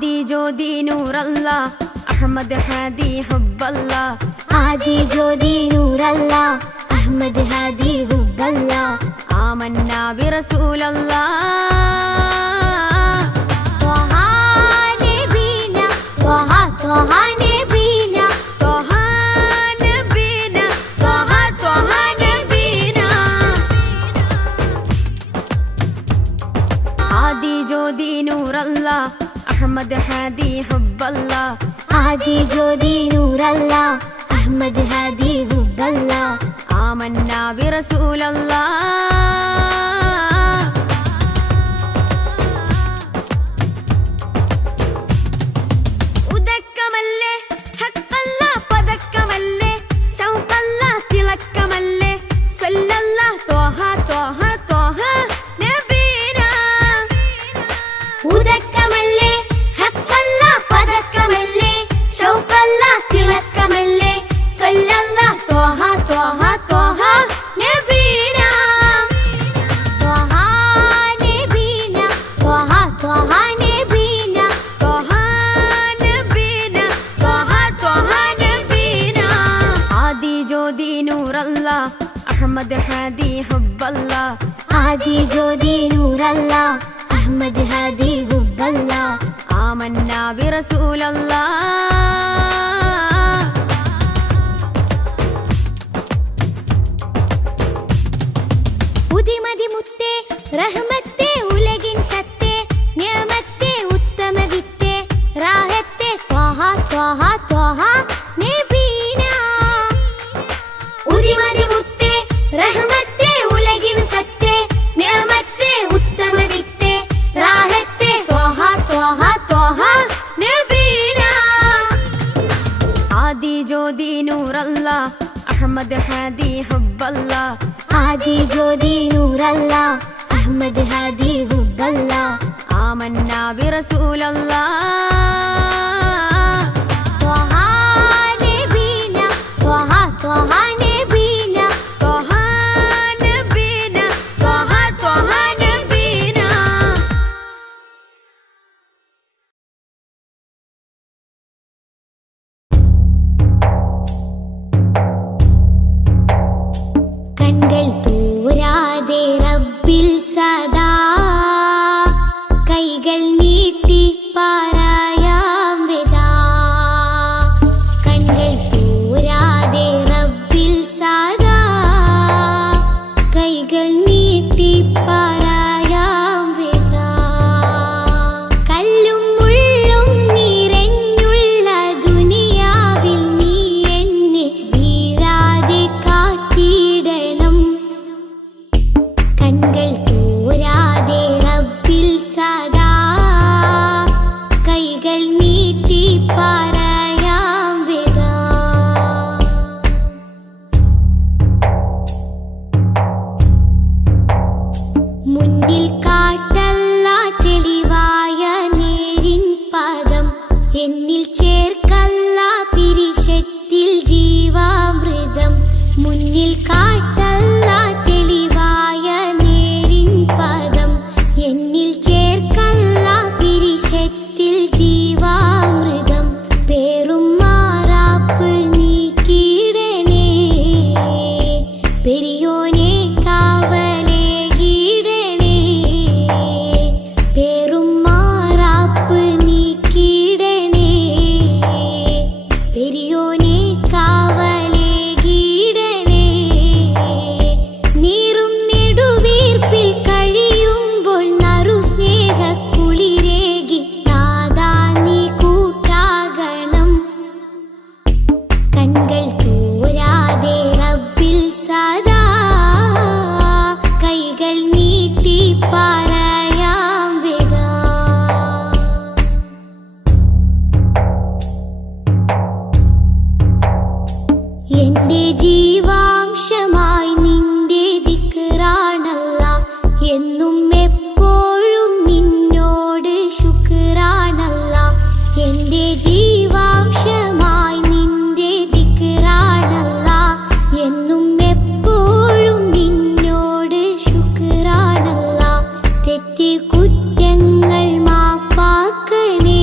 ആദി ജ്യോതി നൂറല്ലാ Ahmad Hadi ഹുബ്ബല്ലാ ആദി ജ്യോതി നൂറല്ലാ Ahmad Hadi ഹുബ്ബല്ലാ ആമന്നാ ബിറസൂലല്ലാ ത്വഹ നബീന ത്വഹ ത്വഹ നബീന ത്വഹ നബീന ത്വഹ ത്വഹ നബീന ആദി ജ്യോതി നൂറല്ലാ അഹ്മദ് ഹാദി ഹുബ്ബല്ലാ ആദി ജ്യോതി നൂറല്ലാ അഹ്മദ് ഹാദി ഹുബ്ബല്ലാ ആമന്നാ ബിറസൂലല്ലാ ഉദക്കമല്ലേ ഹഖല്ലാ പദക്കമല്ലേ ശൗഖല്ലാ തിളക്കമല്ലേ സ്വല്ലല്ലാ ത്വഹ ത്വഹ ത്വഹ നബീന ഉദക്കമല്ലേ ഹഖല്ലാ പദക്കമല്ലേ ശൗഖല്ലാ തിളക്കമല്ലേ സ്വല്ലല്ലാ ത്വഹ ത്വഹ ത്വഹ നബീന ത്വഹ നബീന ത്വഹ ത്വഹ നബീന ത്വഹ നബീന ത്വഹ ത്വഹ നബീന ആദി ജ്യോതി നൂറല്ലാ അഹ്മദ് ഹാദി ഹുബ്ബല്ലാ ആദി ജ്യോതി നൂറല്ലാ അഹ്മദ് ഹാദി ഹുബ്ബല്ലാ ആമന്നാ ബിറസൂലല്ലാ ഉദിമതി മുത്തേ റഹ്മത്തേ ഉലകിൻ സത്തേ നിയമത്തേ ഉത്തമ വിത്തേ റാഹത്തേ ത്വഹ ത്വഹ ത്വഹ നബീന ഉദിമതി മുത്തേ റഹ്മത്തേ ഉലകിൻ സത്തേ നിയമത്തേ ഉത്തമ വിത്തേ റാഹത്തേ ത്വഹ ത്വഹ ത്വഹ നബീന ആദി ജ്യോതി നൂറല്ലാ അഹ്മദ് ഹാദി ഹുബ്ബല്ലാ ആദി ജ്യോതി നൂറല്ലാ അഹ്മദ് ഹാദി ഹുബ്ബല്ലാ ആമന്നാ ബിറസൂലല്ലാ ത്വഹ നബീന ത്വഹ ത്വഹ നബീന ത്വഹ നബീന ത്വഹ ത്വഹ നബീന കൺകൾ തോരാതെ റബ്ബിൽ സദാ കൈകൾ നീട്ടി പാരായാം വിദാ കൺകൾ തോരാതെ റബ്ബിൽ സദാ കൈകൾ നീട്ടി പാരായാം വിദാ കല്ലും മുള്ളും നിറഞ്ഞുള്ള ദുനിയാവിൽ നീ എന്നെ വീഴാതെ കാത്തിടണം കൺകൾ തോരാതെ റബ്ബിൽ സദാ കൈകൾ നീട്ടി പാരായാം വിദാ മുന്നിൽ കാട്ടല്ല തെളിവായ നേരിൻ പദം എന്നിൽ ചേർക്കല്ല പിരിശത്തിൽ ജീവാമൃതം മുന്നിൽ കാട്ടല്ല തെളിവായ നേരിൻ പദം എന്നിൽ ചേർക്കല്ല പിരിശത്തിൽ ജീവാമൃതം പേറും മാറാപ്പ് നീക്കിയിടണേ പെരിയോനെ കാവലേ കീടണേ പേറും മാറാപ്പ് നീക്കിയിടണേ പെരിയോനെ കാവലേ കീടണേ നീറും നെടുവീർപ്പിൽ കഴിയുമ്പോൾ നറു സ്നേഹക്കുളിരേകി നാദാ നീ കൂട്ടാകണം കൺകൾ തോരാതെ റബ്ബിൽ സദാ കൈകൾ നീട്ടി പാരായാം വിദാ എന്റെ ജീവാംശമായി നിന്റെ ദിക്റാണല്ലാ എന്നും എപ്പോഴും നിന്നോട് ശുക്റാണല്ലാ എന്റെ ജീവാംശമായി നിന്റെ ദിക്റാണല്ലാ എന്നും എപ്പോഴും നിന്നോട് ശുക്റാണല്ലാ തെറ്റി കുറ്റങ്ങൾ മാപ്പാക്കണേ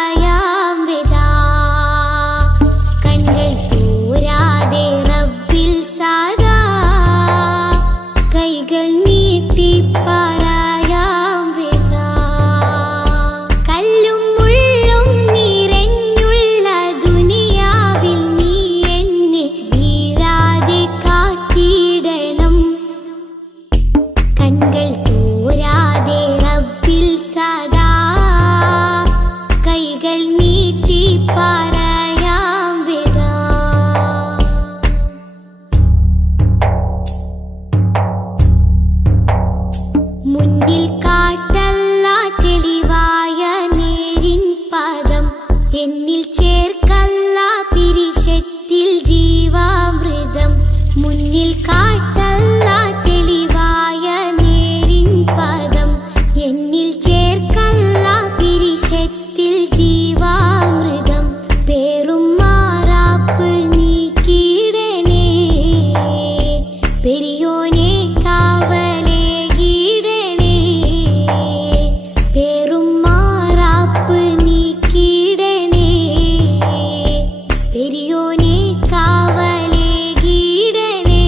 കാട്ടല്ല തെളിവായ നേരിൻ പദം എന്നിൽ ചേർക്കല്ല പിരിശത്തിൽ ജീവാമൃതം പേറും മാറാപ്പ് നീക്കിയിടണേ പെരിയോനെ കാവലേ കീടണേ പേറും മാറാപ്പ് നീക്കിയിടണേ പെരിയോനെ കാവലേ കീടണേ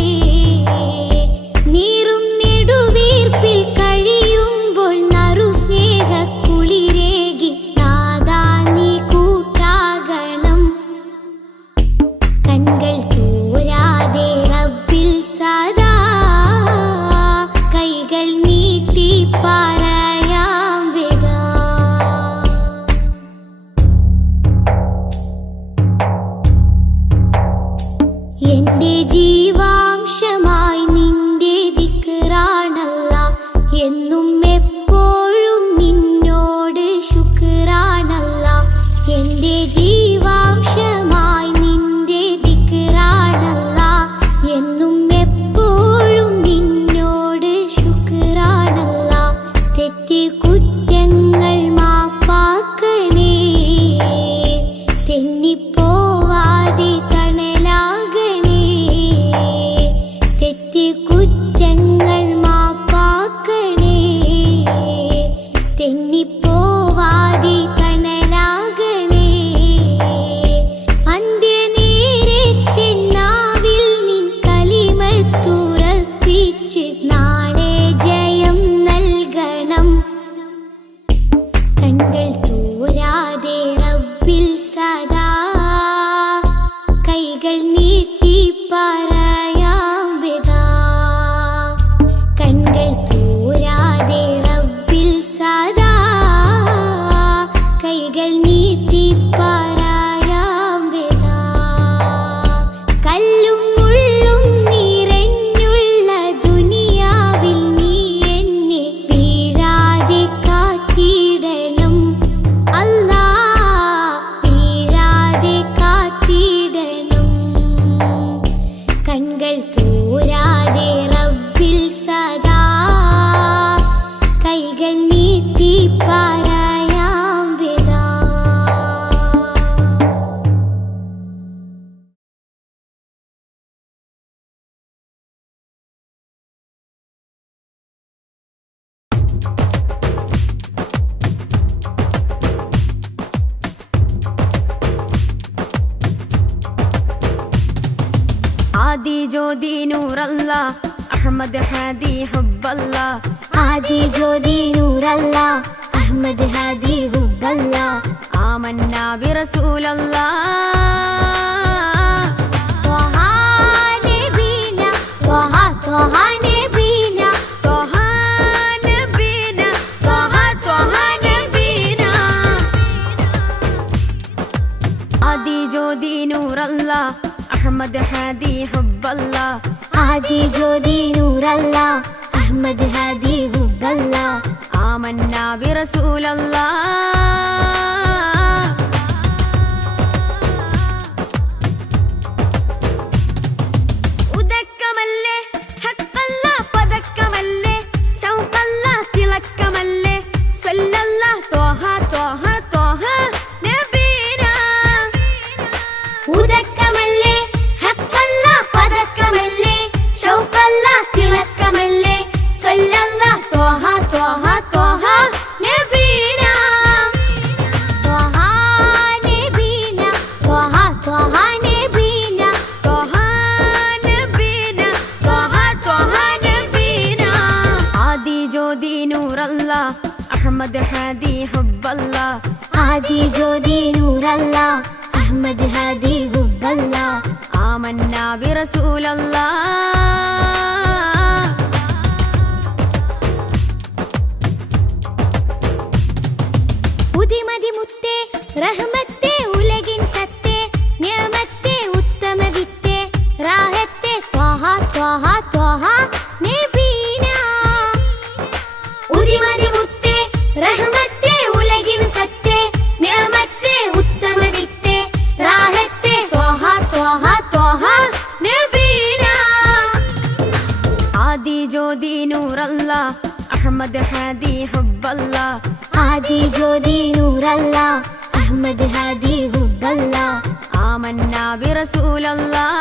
നീറും നെടുവീർപ്പിൽ കഴിയുമ്പോൾ നറു സ്നേഹ കുളിരേകി നാദാ നീ കൂട്ടാകണം കൺകൾ തോരാതെ റബ്ബിൽ സദാ കൈകൾ നീട്ടി പറയാം വിദാ എന്റെ ജീവാംശമായി നിന്റെ ദിക്റാണല്ല എന്നും എപ്പോഴും നിന്നോട് ശുക്റാണല്ല എന്റെ ജീവാംശമായി നിന്റെ ദിക്റാണല്ല എന്നും എപ്പോഴും നിന്നോട് ശുക്റാണല്ല തെറ്റി കുറ്റങ്ങൾ മാപ്പാക്കണേ തെന്നിപ്പോവാതെ തണലാകണേ തെറ്റി കുറ്റങ്ങൾ മാപ്പാക്കണേ തെന്നിപ്പോവാതെ തണലാകണേ അന്ത്യനേരത്തെ നാവിൽ നിൻ കലിമത്തുറപ്പിച്ച് നാളെ ജയം നൽകണം കൺകൾ തോരാതെ റബ്ബിൽ സദാ കൈകൾ നീട്ടി പറയാം വിദാ കൺകൾ തോരാതെ റബ്ബിൽ സദാ കൈകൾ നീട്ടി പറയാം വിദാ കല്ലും മുള്ളും നിറഞ്ഞുള്ള ദുനിയാവിൽ നീ എന്നെ വീഴാതെ കാത്തിടണം അല്ലാ വീഴാതെ കാത്തിടണം കൺകൾ തോരാതെ റബ്ബിൽ സദാ കൈകൾ നീട്ടി പറയാം വിദാ ആദി ജ്യോതി നൂറല്ല അഹമ്മദ് ഹാദി ഹുബ്ബല്ല ആദി ജ്യോതി നൂറല്ല അഹമ്മദ് ഹാദി ഹുബ്ബല്ല ആമന്നാ ബിറസൂലല്ലാ ത്വഹ നബീന ത്വഹ ത്വഹ നബീന ത്വഹ നബീന ത്വഹ ത്വഹ നബീന ആദി ജ്യോതി നൂറല്ല അഹമ്മദ് ഹാദി ഹുബ്ബല്ല ആദി ജ്യോതി നൂറല്ല അഹമ്മദ് ഹാദി ഹുബ്ബല്ല ആമന്നാ ബിറസൂലല്ലാ ഉദക്കമല്ലേ ഹഖല്ല പദക്കമല്ലേ ശൗഖല്ല തിളക്കമല്ലേ സ്വല്ലല്ലാ ത്വഹ ത്വഹ ത്വഹ നബീന ഉദക്കമല്ലേ ഹഖല്ല പദക്കമല്ലേ ശൗഖല്ല തിളക്കമല്ലേ സ്വല്ലല്ലാ ത്വഹ ത്വഹ ത്വഹ നബീന ത്വഹ നബീന ത്വഹ ത്വഹ നബീന ത്വഹ നബീന ത്വഹ ത്വഹ നബീന ആദി ജ്യോതി നൂറല്ല അഹമ്മദ് ഹാദി ഹുബ്ബല്ല ആദി ജ്യോതി നൂറല്ല അഹമ്മദ് ഹാദി ഹുബ്ബല്ല ആമന്നാ ബിറസൂലല്ലാ ഉദിമതി മുത്തേ റഹ്മത്തേ ഉലകിൻ സത്തേ നിയമത്തേ ഉത്തമ വിത്തേ റാഹത്തേ ത്വഹ ത്വഹ ത്വഹ നബീന ഉദിമതി മുത്തേ റഹ്മത്തേ ഉലകിൻ സത്തേ നിയമത്തേ ഉത്തമ വിത്തേ റാഹത്തേ ത്വഹ ത്വഹ ത്വഹ നബീന റസൂലല്ലാഹ്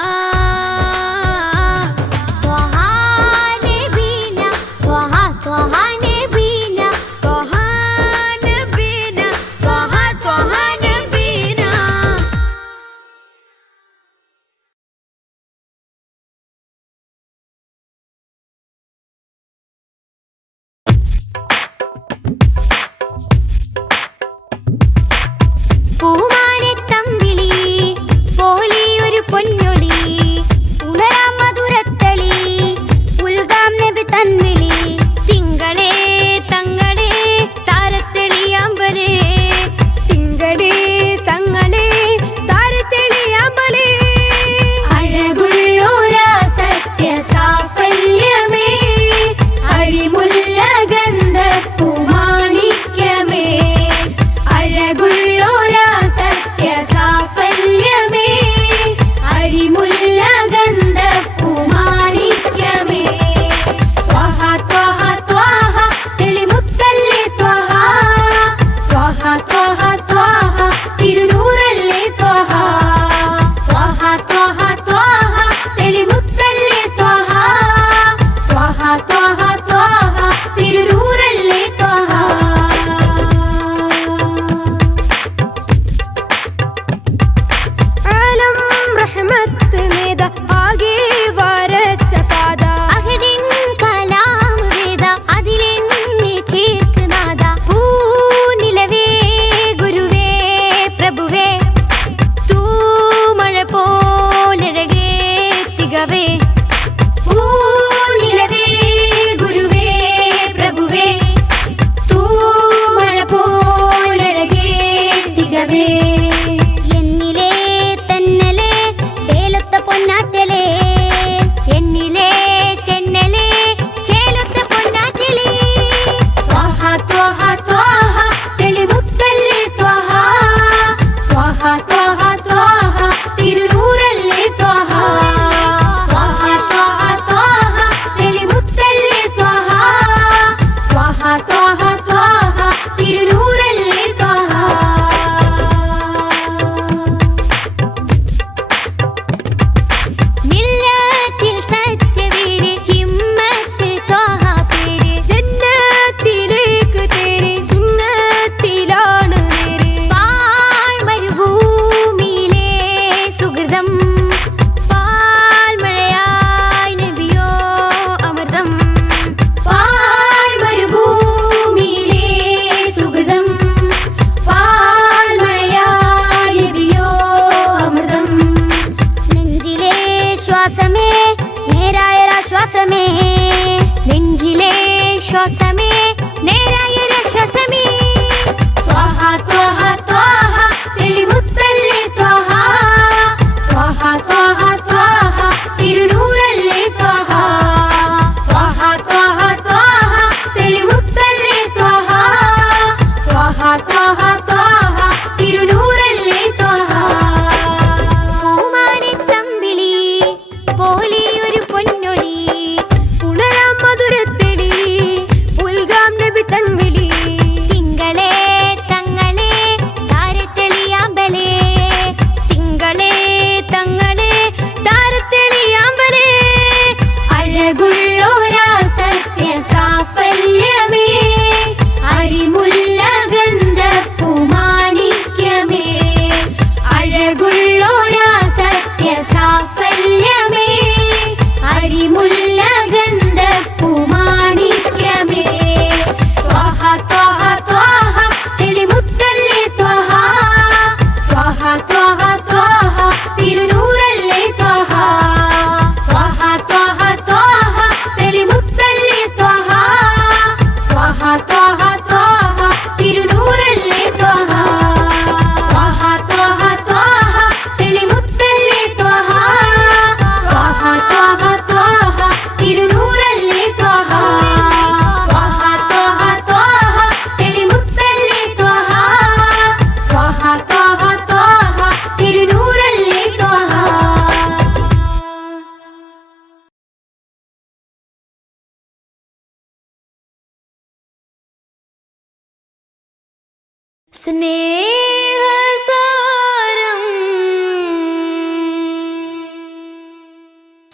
സ്നേഹസാരം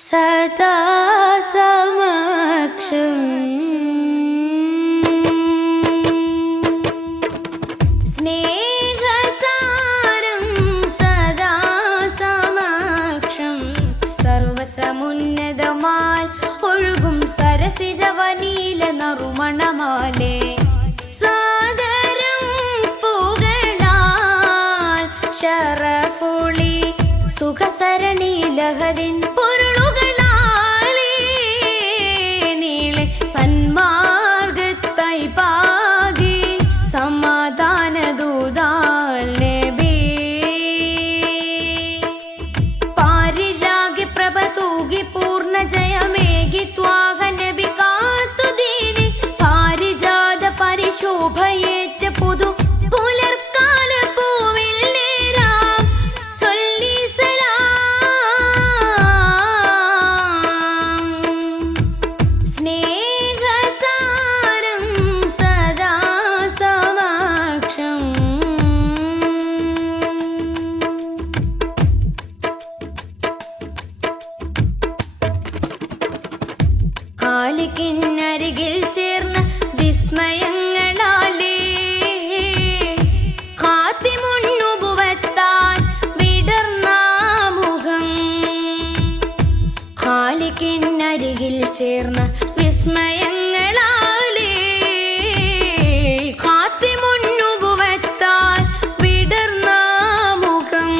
സദാ സമക്ഷം സ്നേഹസാരം സദാ സമക്ഷം സർവസമുന്നതമാൽ ഒഴുകും സരസിജവനീല നറുമണമാലേ സാദരം പുകഴാൽ ശരഫുളി സുഖസരണി ലഹരിൻ പൊരുളുകളാലേ നീളെ സന്മാർഗത്തായി പാകി സമാധാന ദൂതാൽ നബി പാരിലാകെ പ്രഭ തൂകി പൂർണ്ണ ജയമേകി ത്വാഹ നബി കാത്തുദീനി പാരിജാത പരിശോഭയേറ്റ പുതു പുലർക്കാല പൂവിൽ നേരാം സൊല്ലി സലാം സ്നേഹസാരം സദാ സമക്ഷം ഖാലിക്കിനരികിൽ ചേർന്ന വിസ്മയങ്ങളാലേ ഖാത്തിമുന്നുബുവത്താൽ വിടർന്ന മുഖം ഖാലിക്കിനരികിൽ ചേർന്ന വിസ്മയങ്ങളാലേ ഖാത്തിമുന്നുബുവത്താൽ വിടർന്ന മുഖം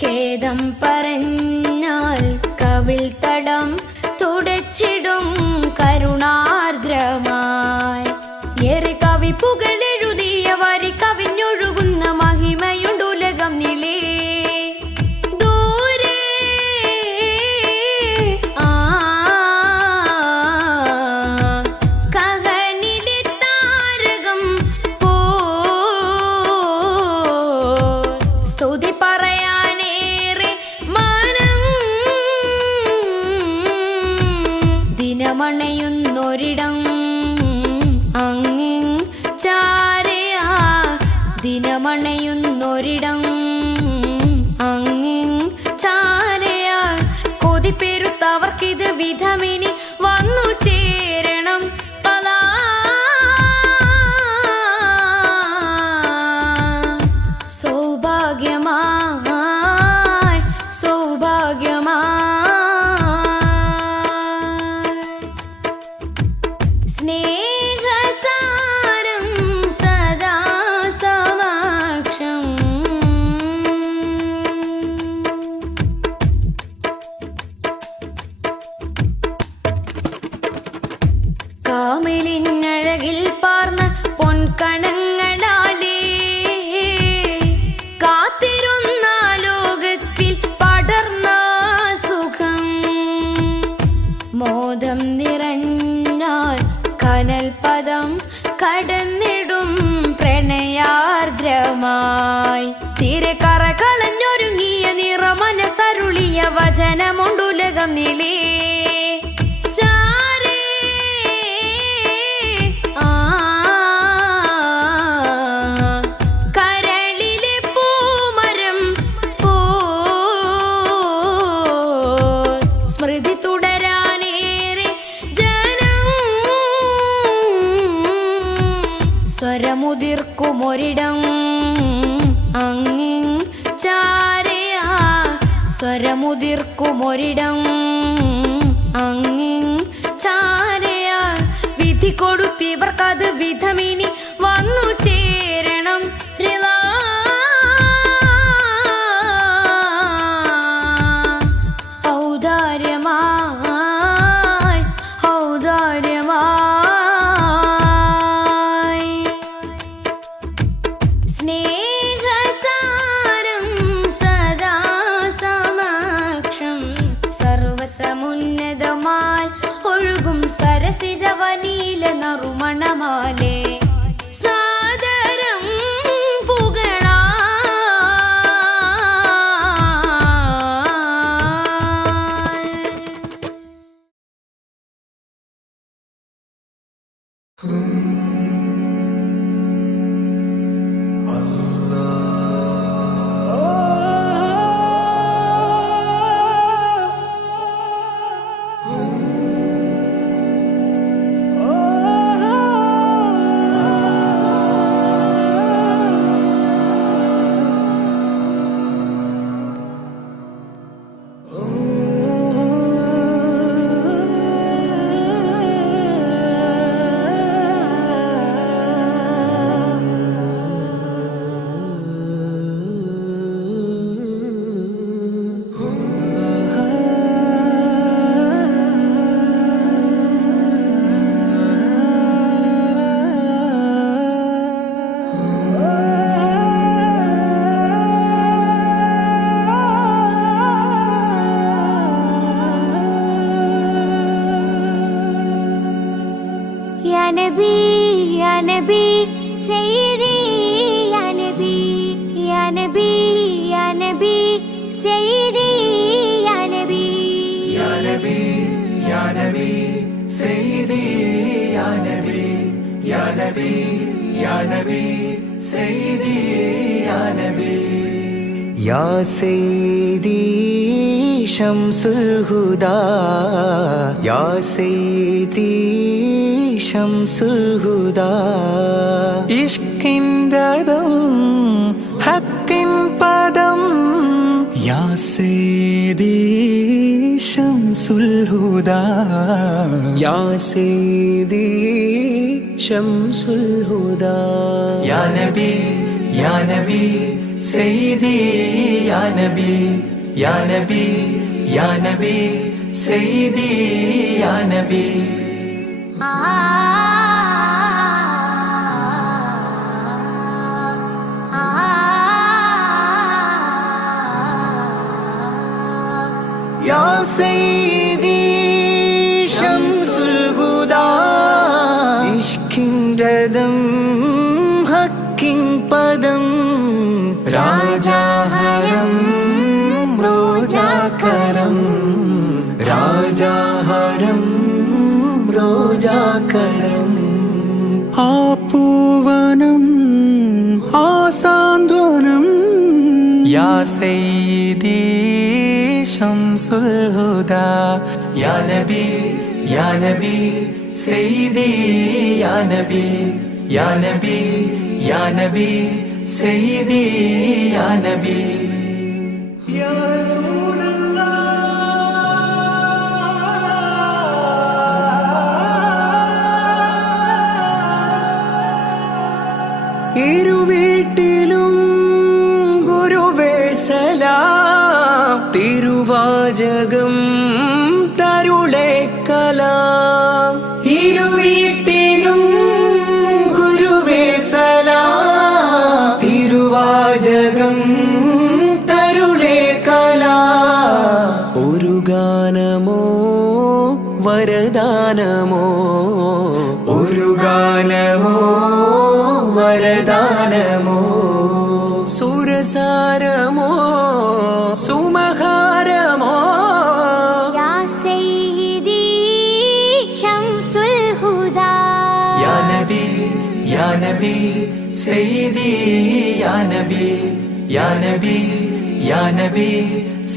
ഖേദം പറഞ്ഞാൽ കവിൾ തടം തുടച്ചിടും കരുണാർദ്രമായി ഏറെ കവിപ്പുകൾ എഴുതിയ വരി കവിഞ്ഞൊഴുകുന്ന മഹിമയുണ്ടുലകം നിലേ ദൂരെ കഹനിലെ താരകം പോ സ്തുതി പറയാനേറെ മാനം ദിനമണയുന്നൊരിടം അങ്ങിങ് ചാരയാ ദിനമണയുന്നൊരിടം അങ്ങിങ് ചാരയാ കൊതിപ്പെരുത്തവർക്കിത് വിധമിനി വന്നു ചേരണം പതാ സൗഭാഗ്യമായി സൗഭാഗ്യമായി സ്നേഹസാരം സദാ സമക്ഷം കാമിലിനഴകിൽ പാർന്ന പൊൻകണങ്ങളാലേ കാത്തിരുന്ന ലോകത്തിൽ പടർന്ന സുഖം മോദം നിറഞ്ഞാൽ കനൽ പദം കടന്നിടും പ്രണയാർദ്രമായി തീരെ കറകളഞ്ഞൊരുങ്ങിയ നിറമനസരുളിയ വചനമുണ്ടുലകം നിലേ ചാരേ കരളിലെ പൂമരം പോ സ്മൃതി തുടരാനേറെ ജനം സ്വരമുതിർക്കുമൊരിടം അങ്ങിങ് ചാരയാ സ്വരമുതിർക്കുമൊരിടം അങ്ങിങ് ചാരയാ വിധി കൊടുത്തിവർക്കത് വിധമിനി വന്നു ചേരണം റിളാ ഔദാര്യമായി ഔദാര്യമായി സ്നേഹസാരം സദാ സമക്ഷം സർവസമുന്നതമാൽ ഒഴുകും സരസിജവനീല നറുമണമാലേ നബി സയ്യിദി യാ നബി യാ നബി യാ നബി സയ്യിദി യാ നബി യാ സയ്യിദി ശംസുൽ ഹുദാ യാ സയ്യിദി ശംസുൽ ഹുദാ ഇഷ്കിൻറദം ഹക്കിൻ പദം യാ സയ്യിദി ശംസുൽ ഹുദാ യാ സയ്യിദി ശംസുൽ ഹുദാ യാ നബി യാ നബി സയ്യിദി യാ നബി യാ നബി യാ നബി സയ്യിദി യാ നബി യാ സയ്യിദി ശംസുൽ ഹുദാ ഇഷ്കിൻറദം ഹക്കിൻ പദം രാജാഹരം റോജാകരം രാജാഹരം റോജാകരം ആ പൂവനം ആ സാന്ത്വനം യാ സയ്യിദി ശംസുൽ ഹുദാ യാ നബി യാ നബി സയ്യിദി യാ നബി യാ നബി യാ നബി സയ്യിദി യാ നബി യാ റസൂലല്ലാഹ് ഇരുവീട്ടിലും ഗുരുവേ സലാം തിരുവാചകം തരുളേ കലാം ഇരുവീട്ടിലും ഗുരുവേ സലാം തിരുവാചകം തരുളേ കലാം ഒരു ഗാനമോ വരദാനമോ ഒരു ഗാനമോ വരദാനമോ സുരസാരമോ സുമഹാരമോ യാ സയ്യിദി ശംസുൽ ഹുദാ യാ നബി യാ നബി സയ്യിദി യാ നബി യാ നബി യാ നബി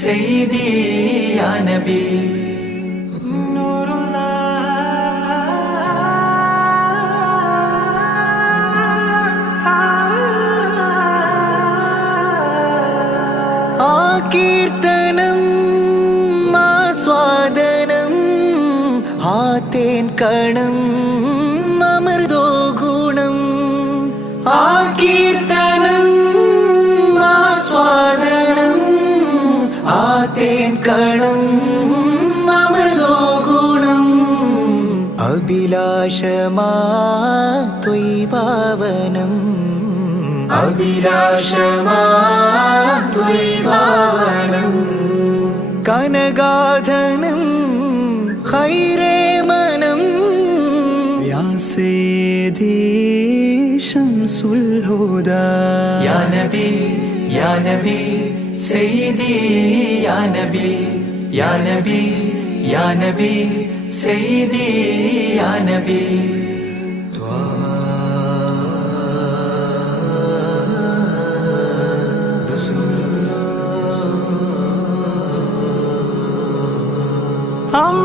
സയ്യിദി യാ നബി കീർത്തനം ആസ്വാദനം ആ തേൻ കണം അമൃതോ ഗുണം ആ കീർത്തനം ആസ്വാദനം ആ തേൻ കണം അമൃതോ ഗുണം അഭിലാഷമാ ത്വൈഭാവനം അഭിലാഷമാ ത്വൈഭാവനം കനകാധനം ഖൈരേ മനം യാ സയ്യിദി ശംസുൽ ഹുദാ യാ നബി യാ നബി സയ്യിദി യാ നബി യാ നബി യാ നബി സയ്യിദി യാ നബി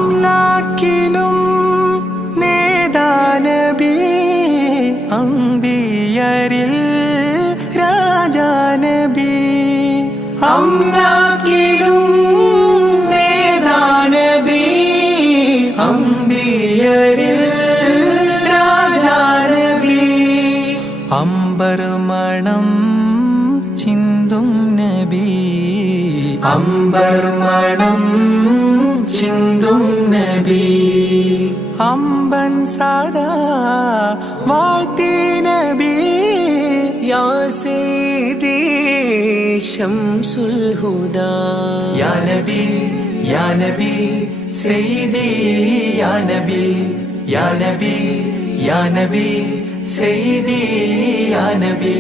അംലാക്കിലും നേദാനബി അംബിയരിൽ രാജാനബി അംലാക്കിലും നേദാനബി അംബിയരിൽ രാജാനബി അംബർമണം ചിന്തും നബി അംബർമണം ചിന്തും നബി അമ്പൻ സദാ വാഴ്ത്തി നബി യാ സയ്യിദി ശംസുൽ ഹുദാ യാ നബി യാ നബി സയ്യിദി യാ നബി യാ നബി യാ നബി സയ്യിദി യാ നബി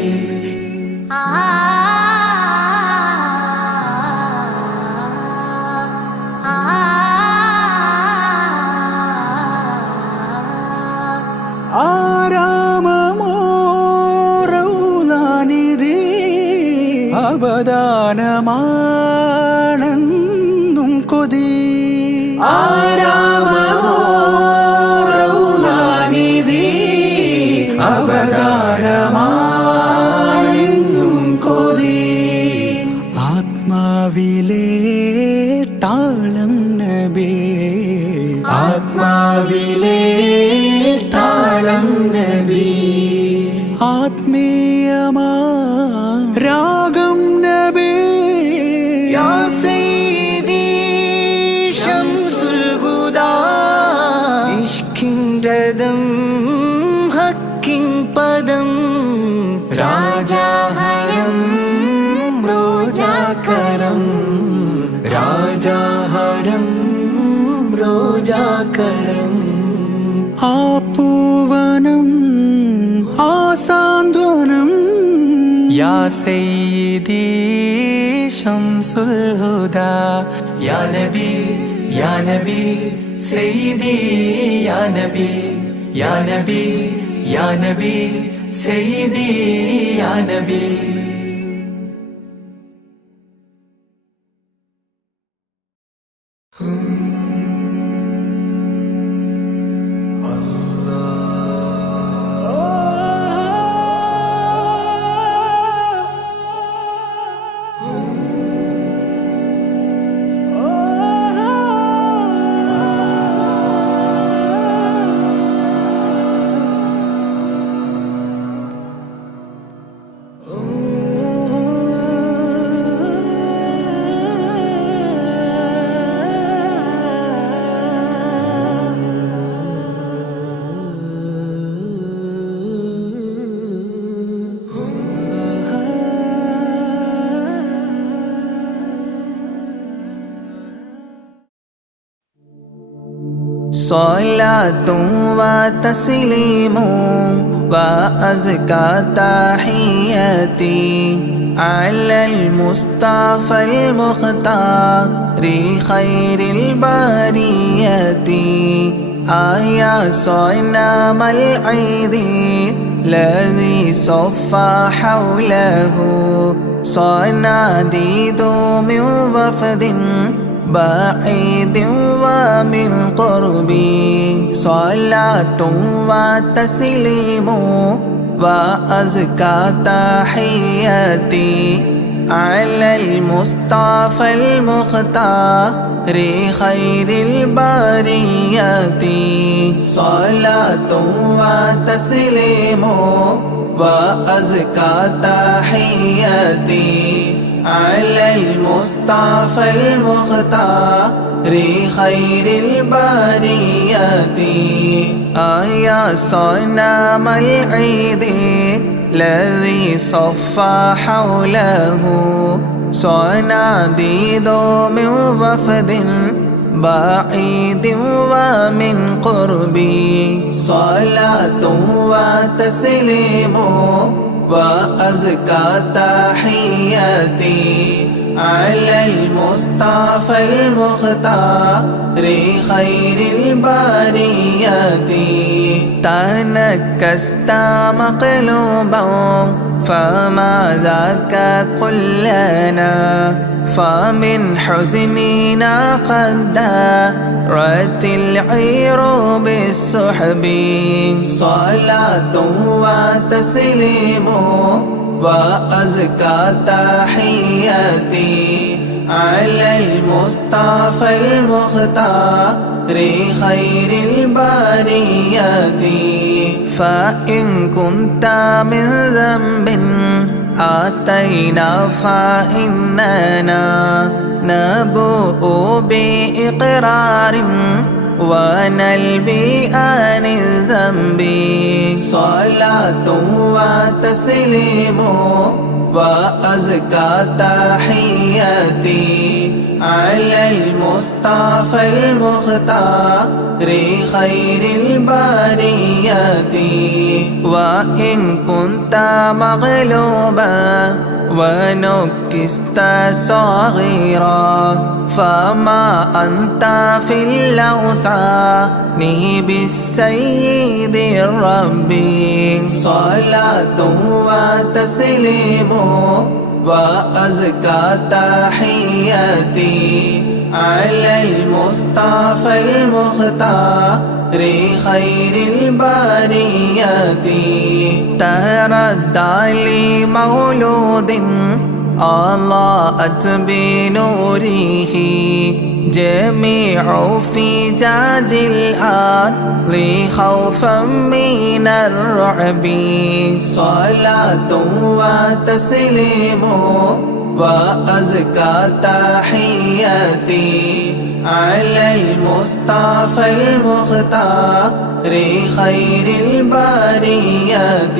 താളം നബി ആത്മാവിലെ താളം നബി ആത്മീയമാ രാഗം നബി യാ സയ്യിദി ശംസുൽ ഹുദാ ഇഷ്കിൻ രഥം ഹക്കിൻ പദം രാജാഹരം റോജാകരം രാജാഹരം റോജാകരം ആ പൂവനം ആ സാന്ത്വനം യാ സയ്യിദി ശംസുൽ ഹുദാ യാ നബി യാ നബി സയ്യിദി യാ നബി യാ നബി യാ നബി സയ്യിദി യാ നബി صلاة وتسليم وأزكى تحياتي على المصطفى المختار خير البرية آيا صنم العيد الذي صفى حوله صناديد من وفد بعيد ومن قربي صلاة وتسليم وأزكى تحياتي على المصطفى المختار خير البرية صلاة وتسليم وأزكى تحياتي على المصطفى المختار خير البرية آيا صنم العيد الذي صفى حوله صناديد من وفد بعيد ومن قربي صلاة وتسليم وأزكى تحياتي على المصطفى المختار خير البرية تنكست مقلوبا فما ذاك قل لنا فمن حزننا قد دارت العير بالسحب صلاة وتسليم وأزكى تحياتي على المصطفى المختار خير البرية فإن كنت من ذنب آتينا فإننا نبوء بإقرار ونلبي عن الذنب صلاة وتسليم وأزكى تحياتي على المصطفى المختار خير البرية وإن كنت مغلوبا ونكست صغيرا فما أنت في الأوثان بالسيد الرب صلاة وتسليم وأزكى تحياتي على المصطفى المختار خير البرية تردى لمولود أضاءت بنوره جميع فجاج الأرض خوفا من الرعب صلاة وتسليم وأزكى تحياتي على المصطفى المختار خير البريات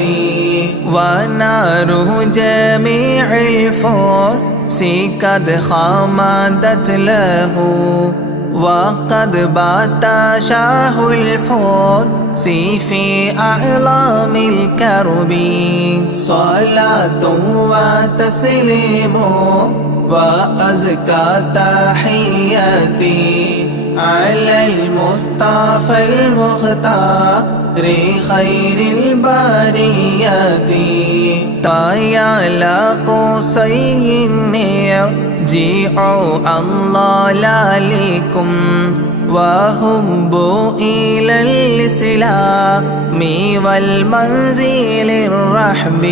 ونار جميع الفرس قد خمدت له وقد بات شاه الفرس في أعلام الكرب صلاة وتسليم وأزكى تحياتي على المصطفى المختار خير البريات طايا قصي جيعوا الله لكم وهبوا إلى الإسلام والمنزل الرحب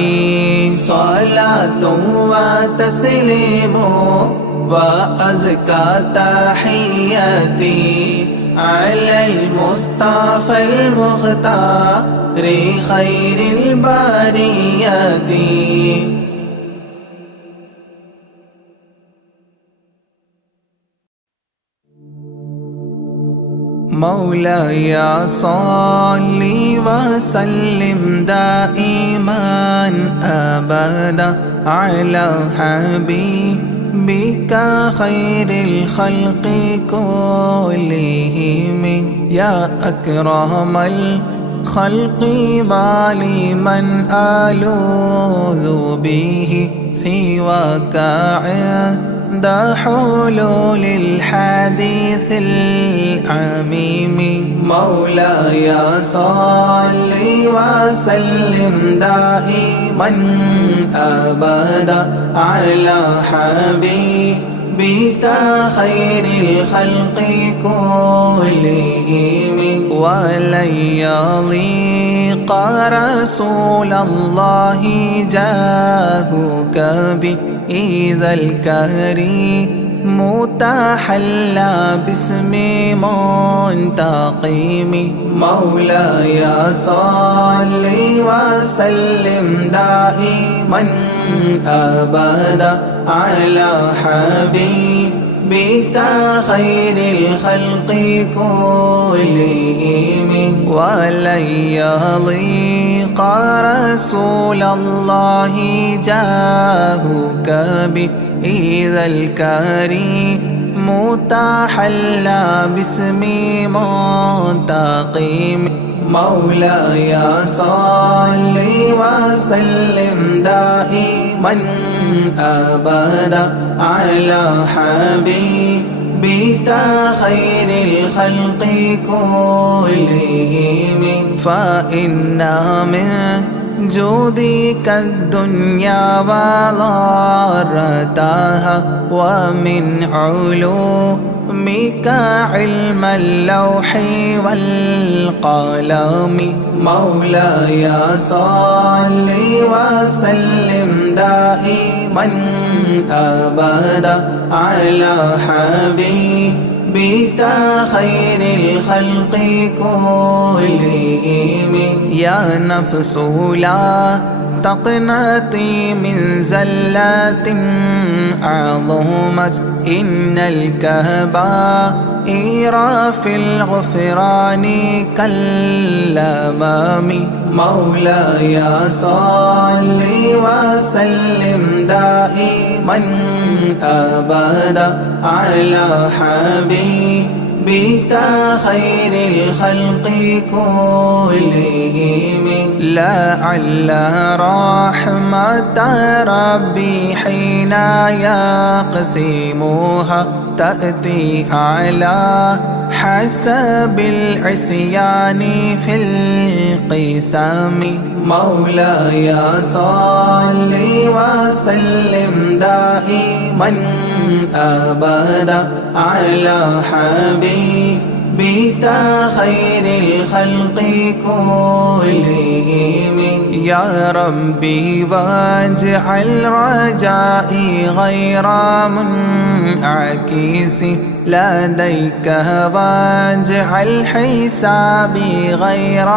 صلاة وتسليم وأزكى تحياتي على المصطفى المختار خير البريات مولاي صل وسلم دائما أبدا على حبيبك خير الخلق كلهم يا أكرم الخلق ما لمن ألوذ به سواك عند حلول الحديث العميم مولاي صل وسلم دائما أبدا على حبيبك خير الخلق كلهم ولن يضيق رسول الله جاهك بإذا الكريم متحلى باسم منتقم مولاي صل وسلم دائما أبدا على حبيبك خير الخلق كلهم ولن يضيق رسول الله جاهك بإذا الكريم متحلى باسم منتقم مولاي صل وسلم دائما أبدا على حبيبك خير الخلق كلهم فإن من جودك الدنيا وضارتها ومن علومك علم اللوح والقلم مولاي صل وسلم دائما أبدا على حبيبك خير الخلق كلهم يا نفس لا تقنطي من زلات عظمت إن الكبائر في الغفران كالأمام مولاي صل وسلم دائما أبدا على حبيبك خير الخلق كلهم لعل رحمة ربي حين يقسمها تأتي على حسب العصيان في القسم مولاي صل وسلم دائما أبدا على حبيبك بك خير الخلق كلهم يا ربي واجعل رجائي غير منعكس لديك واجعل حسابي غير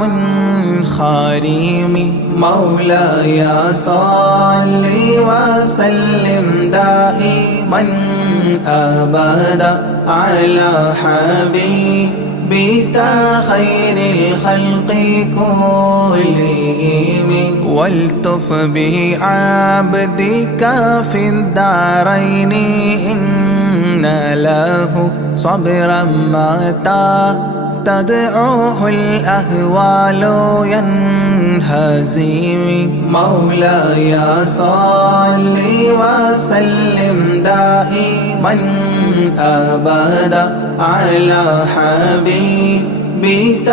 منخرم مولاي صل وسلم دائما أبدا على حبيبك خير الخلق كلهم والتف بعبدك في الدارين إن له صبرا متى تدعوه الأهوال ينهزم مولاي صل وسلم دائما أبدا على حبيبك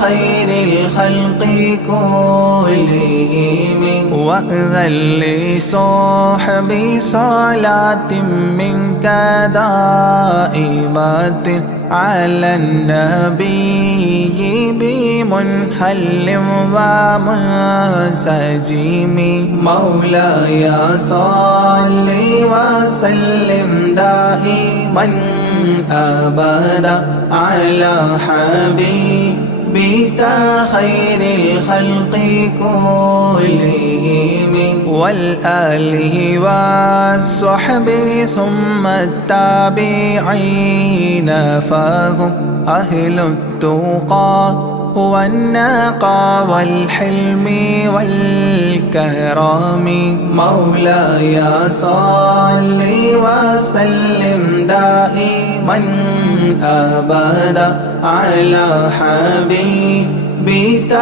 خير الخلق كلهم وأذن لصحبي صلاة منك دائمة على النبي بمنهل ومنسجم مولاي صل وسلم دائما أبدا على حبيبك خير الخلق كلهم والآل والصحب ثم التابعين فهم أهل التقى والنقى والحلم والكرم مولاي صل وسلم دائما أبدا على حبيبك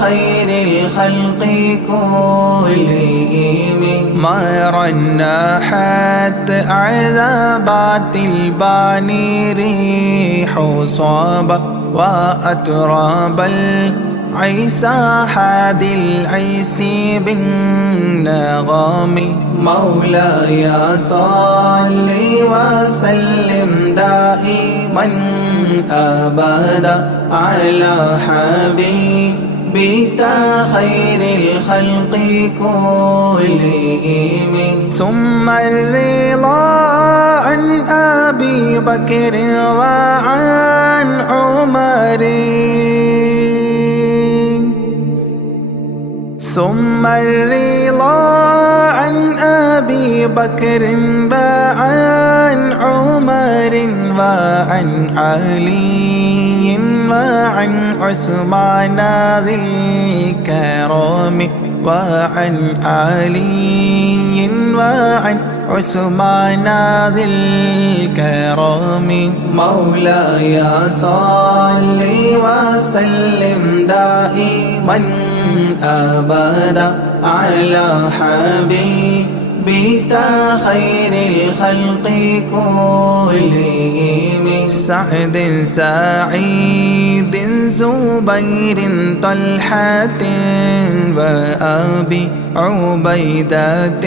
خير الخلق كلهم ما رنحت عذابات الباني ريح صابة وأتراب العيسى حاد العيس بالنغم مولاي صل وسلم دائما أبدا على حبيبك خير الخلق كلهم ثم الرضا عن أبي بكر وعن عمر ثم الرضا عن أبي بكر وعن عمر وعن علي وعن عثمان ذي الكرم وعن علي وعن عثمان ذي الكرم مولاي صل وسلم دائما أبدا على حبيبك خير الخلق كلهم سعد سعيد زبير طلحة وأبي عبيدة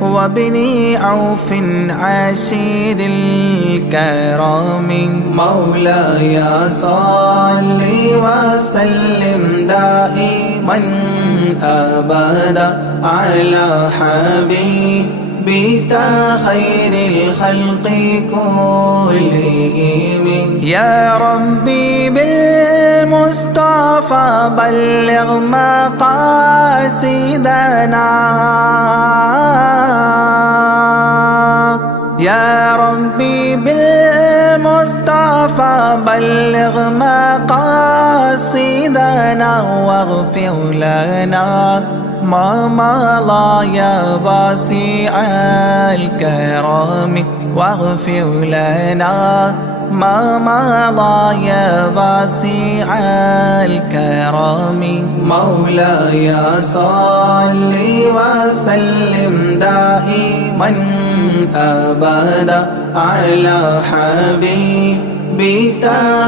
وابن عوف عشير الكرام مولاي صل وسلم دائما أبدا على حبيبك خير الخلق كلهم يا ربي بالمصطفى بلغ مقاصدنا يا ربي بالمصطفى بلغ مقاصدنا واغفر لنا ما مضى يا واسع الكرم واغفر لنا ما مضى يا واسع الكرم مولاي صل وسلم دائما أبدا على حبيبك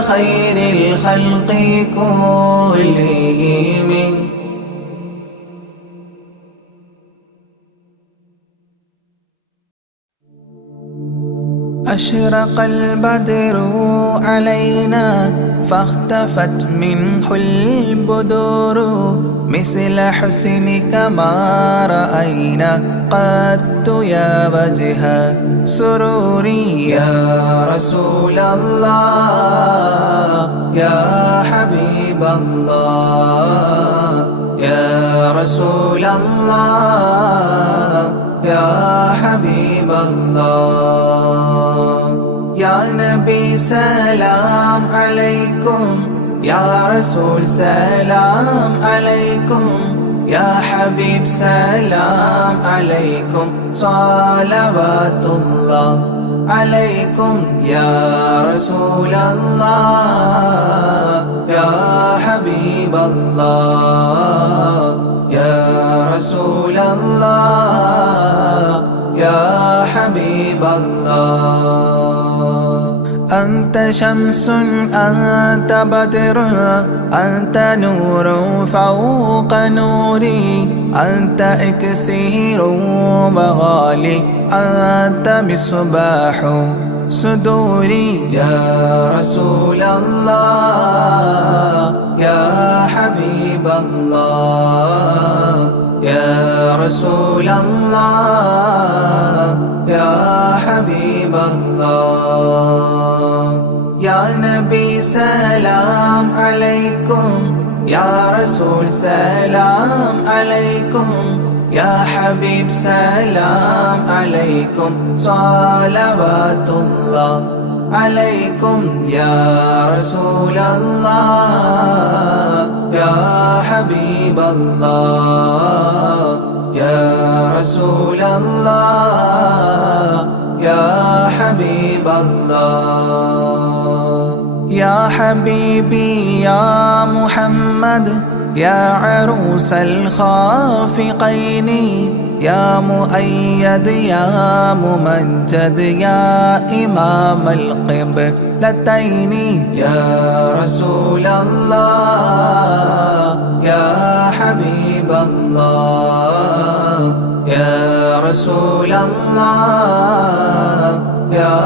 خير الخلق كلهم أشرق البدر علينا فاختفت منه البدور مثل حسنك ما رأينا قط يا وجه سروري يا رسول الله يا حبيب الله يا رسول الله يا حبيب الله يا نبي سلام عليكم يا رسول سلام عليكم يا حبيب سلام عليكم صلوات الله عليكم يا رسول الله يا حبيب الله يا رسول الله يا حبيب الله أنت شمس أنت بدر أنت نور فوق نوري أنت إكسير وغالي أنت مصباح صدوري يا رسول الله يا حبيب الله يا رسول الله يا حبيب الله يا نبي سلام عليكم يا رسول سلام عليكم يا حبيب سلام عليكم صلوات الله عليكم يا رسول الله يا حبيب الله يا رسول الله يا حبيب الله يا حبيبي يا محمد يا عروس الخافقين يا مؤيد يا ممجد يا إمام القبلتين يا رسول الله يا حبيب الله يا رسول الله يا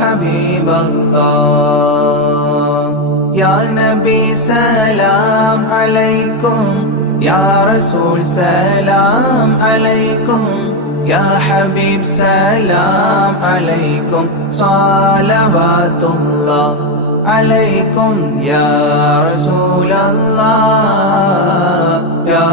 حبيب الله يا نبي سلام عليكم يا رسول سلام عليكم يا حبيب سلام عليكم صلوات الله عليكم يا رسول الله يا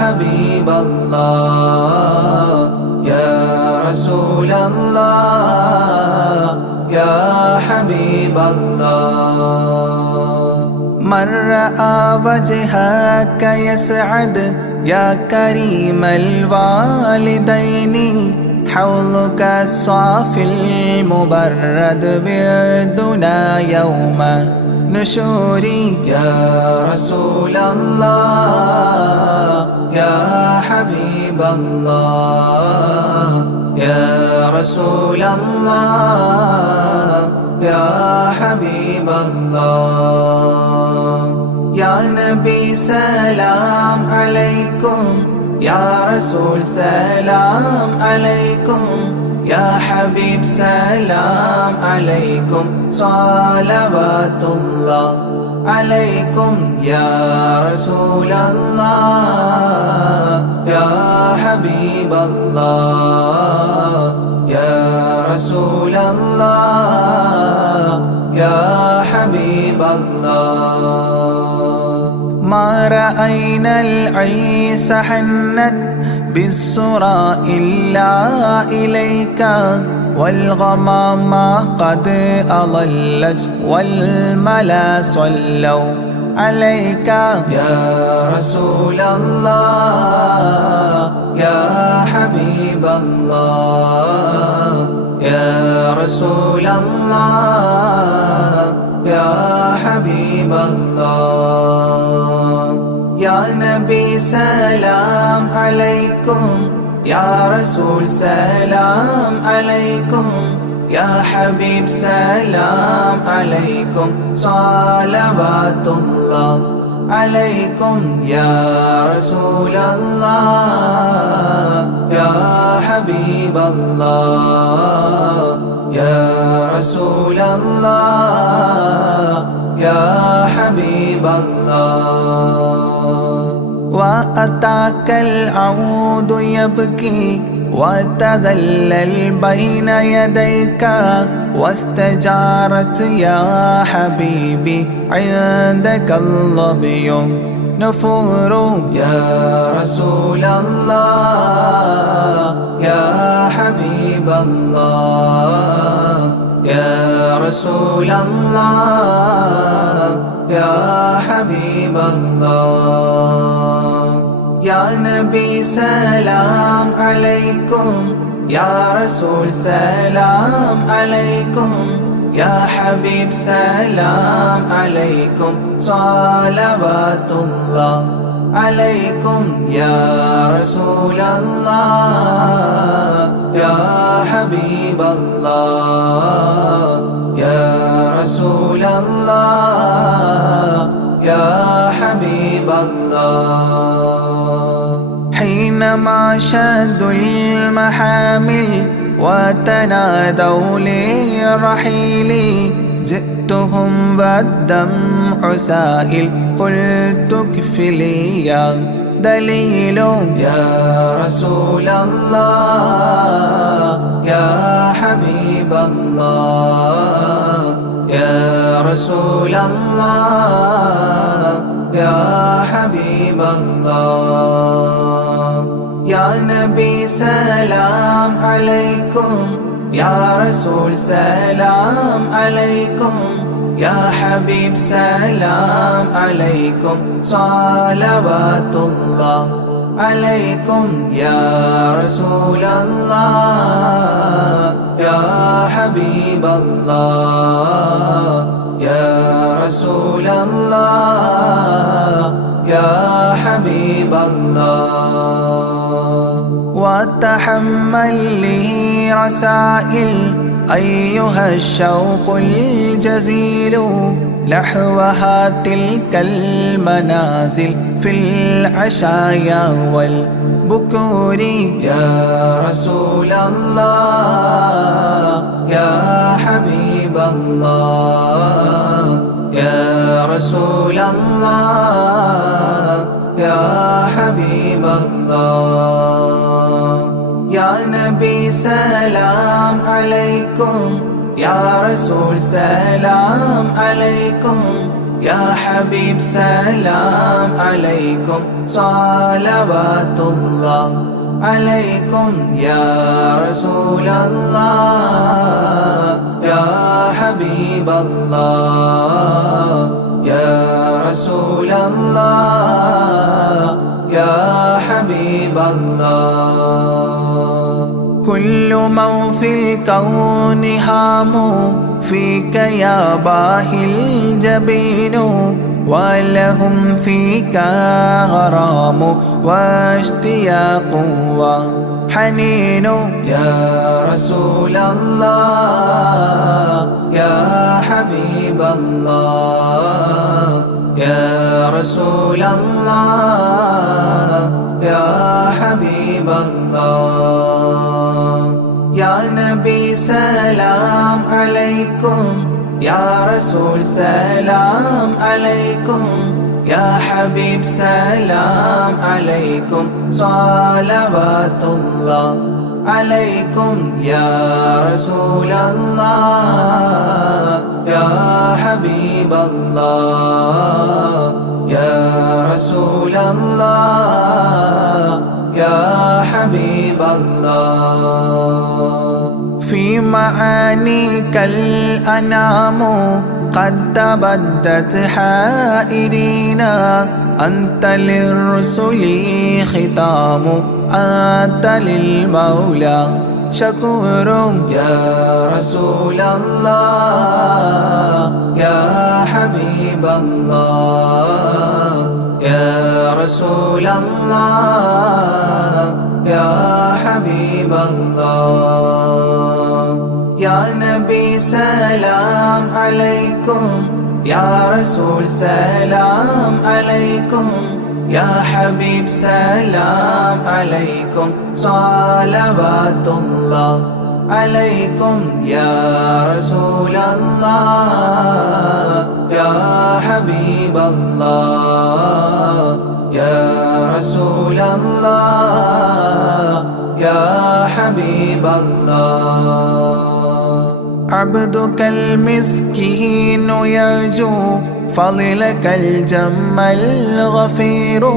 حبيب الله يا رسول الله يا حبيب الله من رأى وجهك يسعد يا كريم الوالدين حوضك الصافي المبرد بعدنا يوم نشوري يا رسول الله يا حبيب الله يا رسول الله يا حبيب الله يا نبي سلام عليكم يا رسول سلام عليكم يا حبيب سلام عليكم صلوات الله عليكم يا رسول الله يا حبيب الله يا رسول الله يا حبيب الله ما رأينا العيس حنت بالسرى إلا إليك والغمام قد أضلت والملا صلوا عليك يا رسول الله يا حبيب الله يا رسول الله يا حبيب الله يا نبي سلام عليكم يا رسول سلام عليكم يا حبيب سلام عليكم صلوات الله عليكم يا رسول الله يا حبيب الله يا رسول الله يا حبيب الله. وأتاك العود يبكي وتذلل بين يديك واستجارت يا حبيبي عندك الظبي نفور. يا رسول الله يا حبيب الله يا رسول الله يا حبيب الله. يا نبي سلام عليكم يا رسول سلام عليكم يا حبيب سلام عليكم صلوات الله عليكم. يا رسول الله يا حبيب الله يا رسول الله يا حبيب الله. حينما شدوا المحامل وتنادوا للرحيل جئتهم والدمع سائل قلت اكفلي يا دليل. يا رسول الله يا حبيب الله يا رسول الله يا حبيب الله. يا نبي سلام عليكم يا رسول سلام عليكم يا حبيب سلام عليكم صلوات الله عليكم. يا رسول الله يا حبيب الله يا رسول الله يا حبيب الله. وتحمل لي رسائل أيها الشوق الجزيل نحوها تلك المنازل في العشايا والبكور. يا رسول الله يا حبيب الله يا رسول الله يا حبيب الله. يا نبي سلام عليكم يا رسول سلام عليكم يا حبيب سلام عليكم صلوات الله عليكم. يا رسول الله يا حبيب الله يا رسول الله يا حبيب الله. كل من في الكون هام فيك يا باهي الجبين ولهم فيك غرام واشتياق وحنين. يا رسول الله يا حبيب الله يا رسول الله يا حبيب الله. يا نبي سلام عليكم يا رسول سلام عليكم يا حبيب سلام عليكم صلوات الله عليكم. يا رسول الله يا حبيب الله يا رسول الله يا حبيب الله. في معانيك الأنام قد تبدت حائرين أنت للرسل ختام أنت للمولى شكور. يا رسول الله يا حبيب الله يا رسول الله يا حبيب الله. يا نبي سلام عليكم يا رسول سلام عليكم يا حبيب سلام عليكم صلوات الله عليكم يا رسول الله يا حبيب الله يا رسول الله يا حبيب الله عبدك المسكين يرجو فضلك الجم الغفير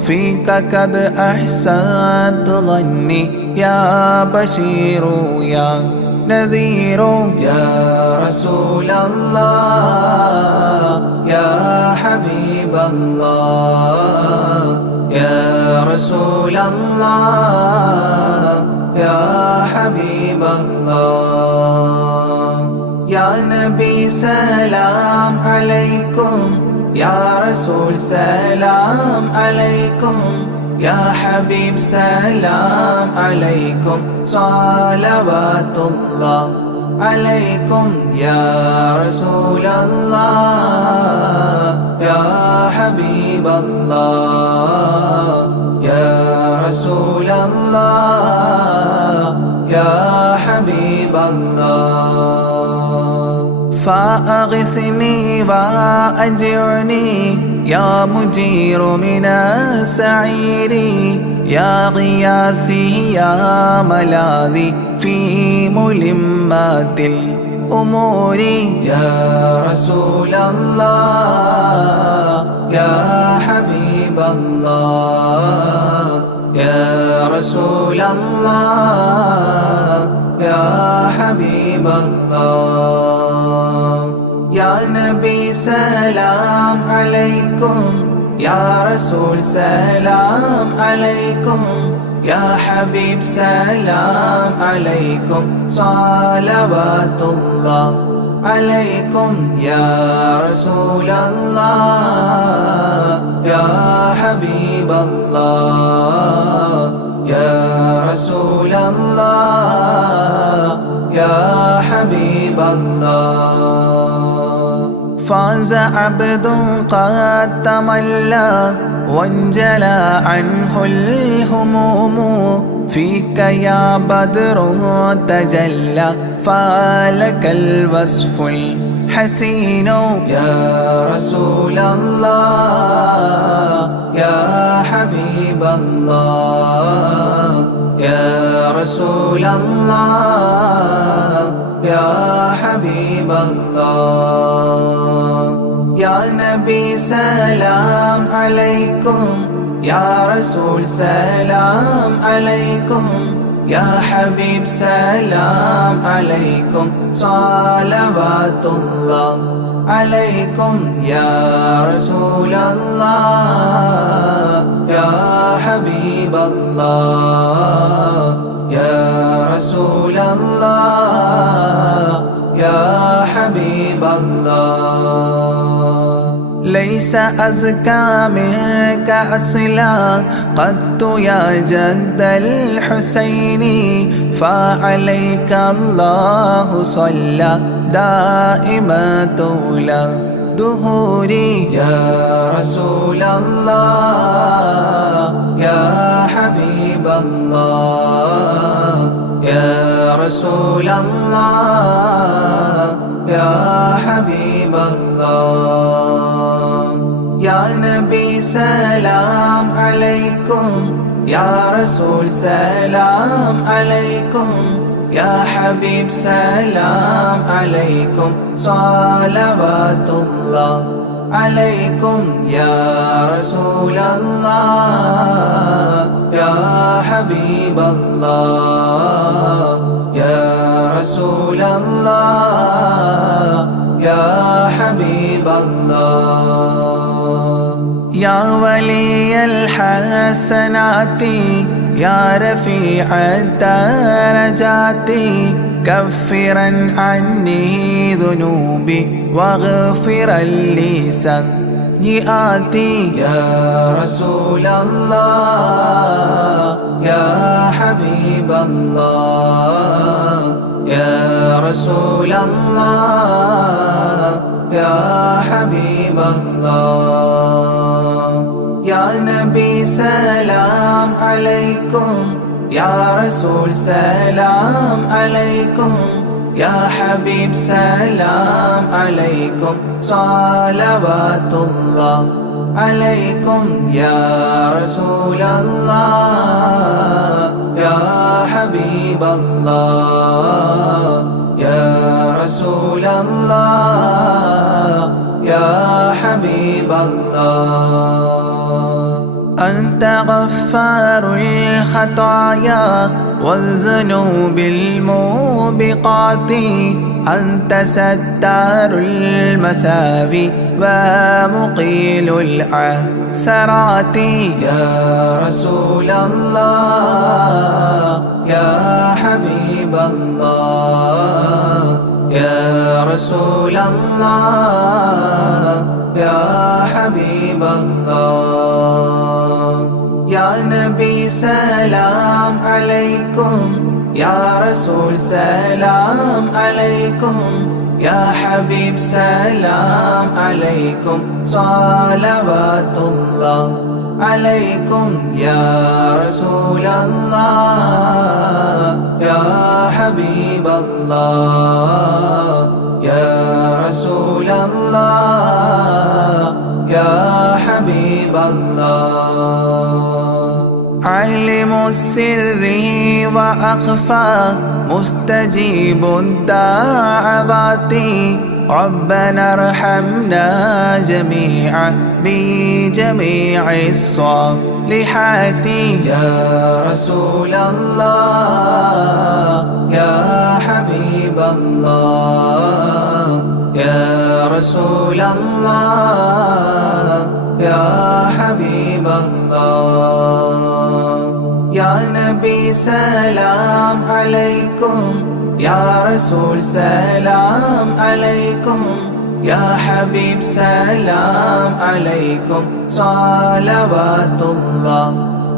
فيك قد أحسنت ظني يا بشير يا نذير يا رسول الله يا حبيب الله يا رسول الله يا حبيب الله يا نبي سلام عليكم يا رسول سلام عليكم يا حبيب سلام عليكم صلوات الله عليكم يا رسول الله يا حبيب الله يا رسول الله يا حبيب الله فأغثني وأجرني يا مجير من السعير يا غياثي يا ملاذي في ملمات الأمور يا رسول الله يا حبيب الله يا رسول الله يا حبيب الله يا نبي سلام عليكم يا رسول سلام عليكم يا حبيب سلام عليكم صلوات الله عليكم يا رسول الله يا حبيب الله يا رسول الله يا حبيب الله فاز عبد قد تملى وانجلى عنه الهموم فيك يا بدر تجلى فلك الوصف الحسين يا رسول الله يا حبيب الله يا رسول الله يا حبيب الله يا نبي سلام عليكم يا رسول سلام عليكم يا حبيب سلام عليكم صلوات الله عليكم يا رسول الله يا حبيب الله يا رسول الله يا حبيب الله ليس أزكى منك أصلا قدت يا جد الحسين فعليك الله صلى دائما طول دهوري يا رسول الله يا حبيب الله يا رسول الله يا حبيب الله يا نبي سلام عليكم يا رسول سلام عليكم يا حبيب سلام عليكم صلوات الله عليكم يا رسول الله يا حبيب الله يا رسول الله يا حبيب الله يا ولي الحسنات يا رفيع الدرجات كفرا عني ذنوبي واغفرا لي سيئاتي يا رسول الله يا حبيب الله يا رسول الله يا حبيب الله يا نبي سلام عليكم يا رسول سلام عليكم يا حبيب سلام عليكم صلوات الله عليكم يا رسول الله يا حبيب الله يا رسول الله يا حبيب الله أنت غفار الخطايا والذنوب الموبقات أنت ستار المساوي ومقيل العثرات يا رسول الله يا حبيب الله يا رسول الله يا حبيب الله يا نبي سلام عليكم يا رسول سلام عليكم يا حبيب سلام عليكم صلوات الله عليكم يا رسول الله يا حبيب الله يا رسول الله يا حبيب الله علم السر وأخفى مستجيب الدعوات ربنا ارحمنا جميعا بجميع الصالحات يا رسول الله يا حبيب الله يا رسول الله يا حبيب الله يا نبي سلام عليكم يا رسول سلام عليكم يا حبيب سلام عليكم صلوات الله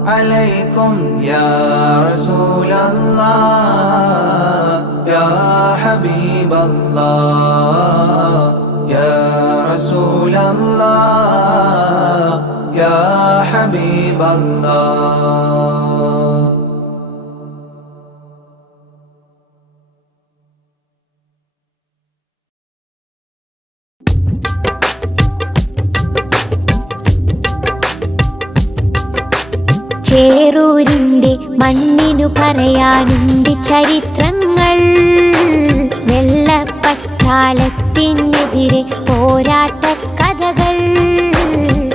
عليكم يا رسول الله يا حبيب الله يا رسول الله يا حبيب الله ചേറൂരിന്റെ മണ്ണിനു പറയാനുണ്ട് ചരിത്രങ്ങൾ. വെള്ളപ്പട്ടാളത്തിനെതിരെ പോരാട്ട കഥകൾ.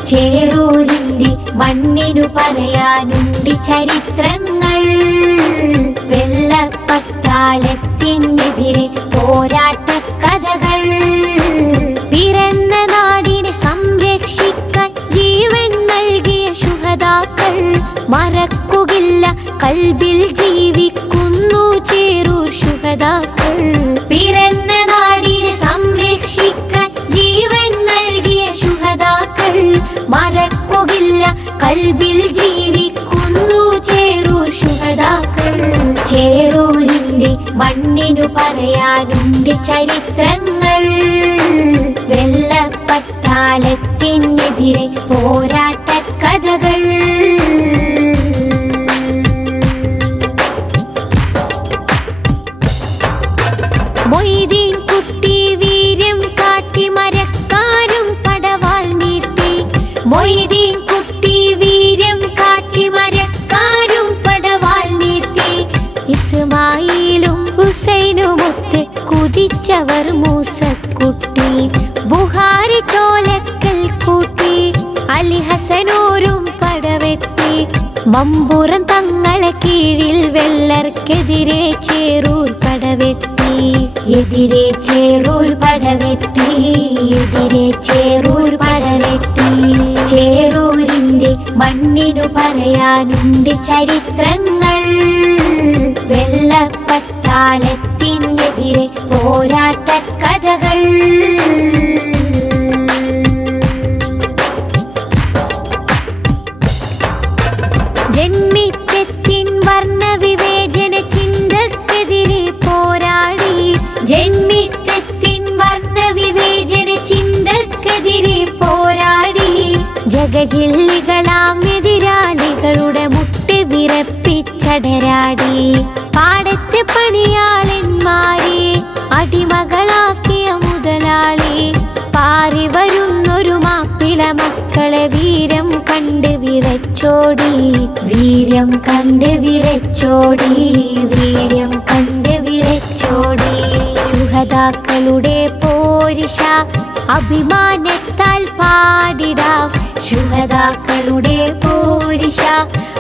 ചേറൂരിന്റെ മണ്ണിനു പറയാനുണ്ട് ചരിത്രങ്ങൾ. വെള്ളപ്പട്ടാളത്തിനെതിരെ പോരാട്ട കഥകൾ. പിറന്ന നാടിനെ സംരക്ഷിക്കാൻ ജീവൻ നൽകിയ ശുഹദാക്കൾ മറക്കുകയില്ല, കൽബിൽ ജീവിക്കുന്നു ചേറൂർ ശുഹദാക്കൾ. പിറന്ന നാടിനെ സംരക്ഷിക്കാൻ ജീവൻ നൽകിയ ശുഹദാക്കൾ മറക്കുകയില്ല, കൽബിൽ ജീവിക്കുന്നു ചേറൂർ ശുഹദാക്കൾ. ചേറൂരിന്റെ മണ്ണിനു പറയാനുണ്ട് ചരിത്രങ്ങൾ. വെള്ളപ്പട്ടാളത്തിനെതിരെ പോരാട്ട കഥകൾ. മൊയ്തീൻ കുട്ടി വീര്യം കാട്ടി മരക്കാരും പടവാൾ നീട്ടി. മൊയ്തീൻ കുട്ടി വീര്യം കാട്ടി മരക്കാരും പടവാൾ നീട്ടി. ഇസ്മായിലും ഹുസൈനുമൊത്ത് കുതിച്ചവർ മൂസക്കുട്ടി. ബുഹാരി തോലക്കൽ കൂട്ടി അലി ഹസനൂരും പടവെട്ടി. മമ്പുറം തങ്ങളെ കീഴിൽ വെള്ളർക്കെതിരെ ചേറൂർ പടവെട്ടി. എതിരെ ചേറൂർ പടവെട്ടി. എതിരെ ചേറൂർ പടവെട്ടി. ചേറൂരിന്റെ മണ്ണിനു പറയാനുണ്ട് ചരിത്രങ്ങൾ. വെള്ളപ്പട്ടാളത്തിനെതിരെ പോരാട്ട കഥകൾ. ജന്മിത്വത്തിൻ വർണ്ണവിവേചന ചിന്തക്കെതിരെ പോരാടി. ജന്മിത്വത്തിൻ വർണ്ണവിവേചന ചിന്തക്കെതിരെ പോരാടി. ജഗജില്ലികളാം എതിരാളികളുടെ മുട്ട് വിറപ്പിച്ച ചടരാടി. പാടത്തെ പണിയാളന്മാരെ അടിമകളാക്കിയ മുതലാളി. പാറി വരുന്നൊരു മാപ്പിള മക്കളെ വീരം കണ്ട് വിറച്ചോടി. വീര്യം കണ്ട് വിറച്ചോടി. വീര്യം കണ്ട് വിറച്ചോടി. ശുഹദാക്കളുടെ പോരിഷ അഭിമാനത്താൽ പാടിടാം. ശുഹദാക്കളുടെ പോരിഷ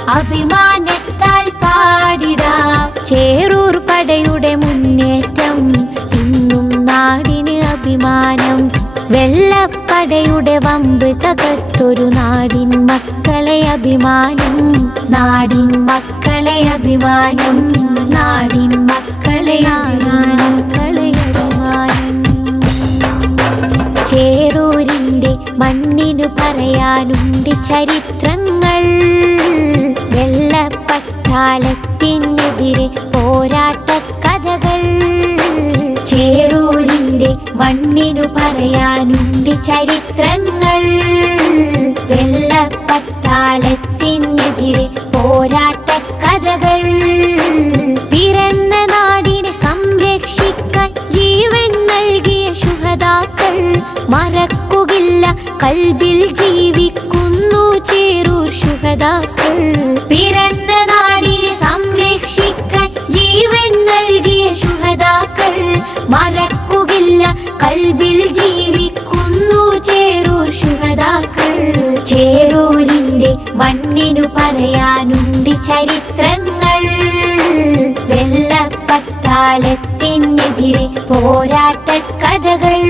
അഭിമാനത്താൽ പാടിടാം. ചേറൂർ പടയുടെ മുന്നേറ്റം ഇന്നും നാടിന് അഭിമാനം. വെള്ളപ്പടയുടെ വമ്പ് തകർത്തൊരു നാടിൻ മക്കളെ അഭിമാനം. നാടിൻ മക്കളെ അഭിമാനം. നാടിൻ മക്കളെ അഭിമാനം. ചേറൂരിന്റെ മണ്ണിനു പറയാനുണ്ട് ചരിത്രങ്ങൾ. വെള്ളപ്പട്ടാളത്തിനെതിരെ പോരാട്ട കഥകൾ. ചേറൂരിന്റെ മണ്ണിനു പറയാനുണ്ട് ചരിത്രങ്ങൾ. വെള്ളപ്പട്ടാളത്തിനെതിരെ പോരാട്ട കഥകൾ. പിറന്ന നാടിനെ സംരക്ഷിക്കാൻ ജീവൻ നൽകിയ ശുഹദാക്കൾ മറക്കുകയില്ല. കൽബിൽ ജീവിക്കുന്നു ചേറൂർ ശുഹദാക്കൾ. പിറന്ന നാടിനെ സംരക്ഷിക്കാൻ ജീവൻ നൽകിയ ശുഹദാക്കൾ മറക്കുകയില്ല. കൽബിൽ ജീവിക്കുന്നു ചേറൂർ ശുഹദാക്കൾ. ചേറൂരിന്റെ മണ്ണിനു പറയാനുണ്ട് ചരിത്രങ്ങൾ. വെള്ളപ്പട്ടാളത്തിനെതിരെ പോരാട്ട കഥകൾ.